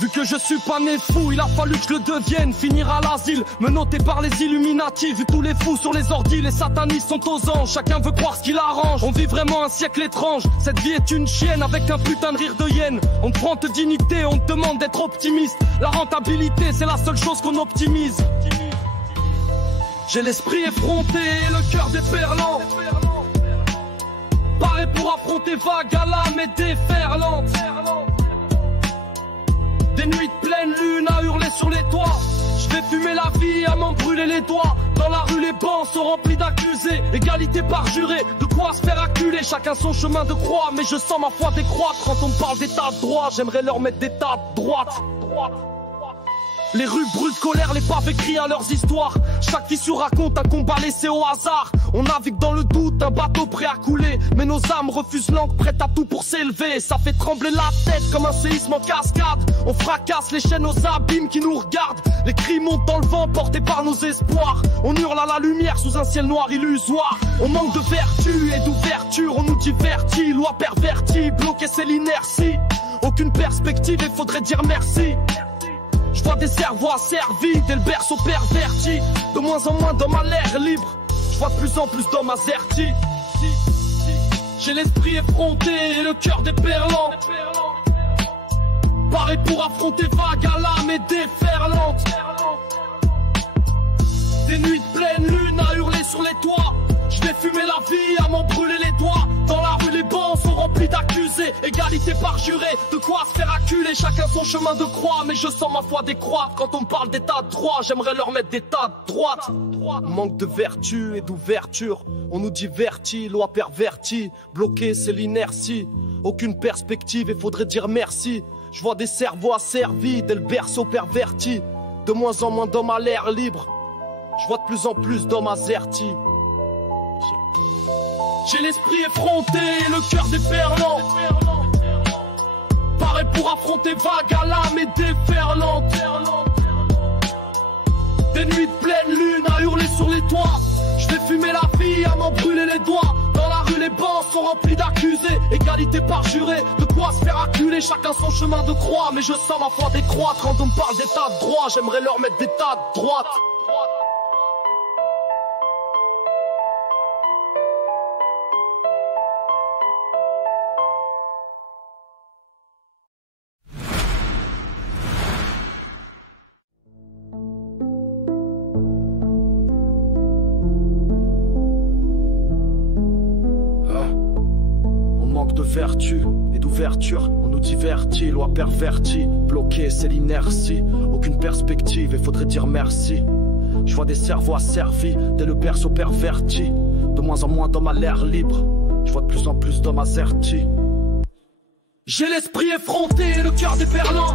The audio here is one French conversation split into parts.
Vu que je suis pas né fou, il a fallu que je le devienne. Finir à l'asile, menotté par les Illuminati. Vu tous les fous sur les ordis, les satanistes sont aux anges. Chacun veut croire ce qu'il arrange. On vit vraiment un siècle étrange. Cette vie est une chienne avec un putain de rire de hyène. On te prend de dignité, on te demande d'être optimiste. La rentabilité, c'est la seule chose qu'on optimise. J'ai l'esprit effronté et le cœur déferlant. Paré pour affronter vagues à l'âme et déferlante. Des nuits de pleine lune à hurler sur les toits. Je vais fumer la vie à m'en brûler les doigts. Dans la rue les bancs sont remplis d'accusés. Égalité par juré, de quoi se faire acculer. Chacun son chemin de croix, mais je sens ma foi décroître. Quand on me parle d'état de droit, j'aimerais leur mettre des tas de droite. Les rues brûlent de colère, les pavés crient à leurs histoires. Chaque fissure raconte un combat laissé au hasard. On navigue dans le doute, un bateau prêt à couler. Mais nos âmes refusent l'encre, prêtes à tout pour s'élever. Ça fait trembler la tête comme un séisme en cascade. On fracasse les chaînes aux abîmes qui nous regardent. Les cris montent dans le vent, portés par nos espoirs. On hurle à la lumière sous un ciel noir illusoire. On manque de vertu et d'ouverture, on nous divertit. Loi pervertie, bloquée c'est l'inertie. Aucune perspective, il faudrait dire merci. Je vois des cerveaux asservis, dès le berceau perverti. De moins en moins d'hommes à l'air libre. Je vois de plus en plus d'hommes assertis. J'ai l'esprit effronté et le cœur déferlant. Paré pour affronter vagues à l'âme et déferlante. Des nuits de pleine lune à hurler sur les toits. Je vais fumer la vie à m'en brûler les doigts. Dans la rue les bancs sont remplis d'accusés. Égalité par juré, de quoi se faire acculer. Chacun son chemin de croix, mais je sens ma foi décroître. Quand on me parle d'état de droit, j'aimerais leur mettre des tas de droite. Manque de vertu et d'ouverture, on nous divertit, loi pervertie. Bloquée c'est l'inertie, aucune perspective et faudrait dire merci. Je vois des cerveaux asservis, dès le berceau perverti. De moins en moins d'hommes à l'air libre. Je vois de plus en plus d'hommes assertis. J'ai l'esprit effronté et le cœur déferlant. Paré pour affronter vagues à l'âme et déferlante. Des nuits de pleine lune à hurler sur les toits. Je vais fumer la vie à m'en brûler les doigts. Dans la rue les bancs sont remplis d'accusés. Égalité par juré, de quoi se faire acculer. Chacun son chemin de croix, mais je sens ma foi décroître. Quand on me parle d'état de droit, j'aimerais leur mettre des tas de droite. De vertu et d'ouverture, on nous divertit, loi pervertie, bloquée c'est l'inertie, aucune perspective et faudrait dire merci. Je vois des cerveaux asservis, dès le berceau perverti, de moins en moins d'hommes à l'air libre, je vois de plus en plus d'hommes assertis. J'ai l'esprit effronté et le cœur déferlant,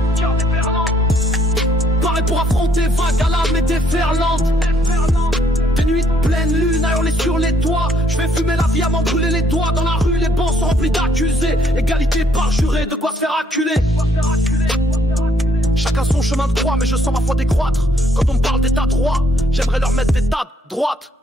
paré pour affronter vagues à l'âme et déferlante. Des nuits de pleine lune à hurler sur les toits. Je vais fumer la vie à m'en brûler les doigts. Dans la rue les bancs sont remplis d'accusés. Égalité par juré, de quoi se faire acculer. Chacun son chemin de croix, mais je sens ma foi décroître. Quand on me parle d'état droit, j'aimerais leur mettre des tas de droite.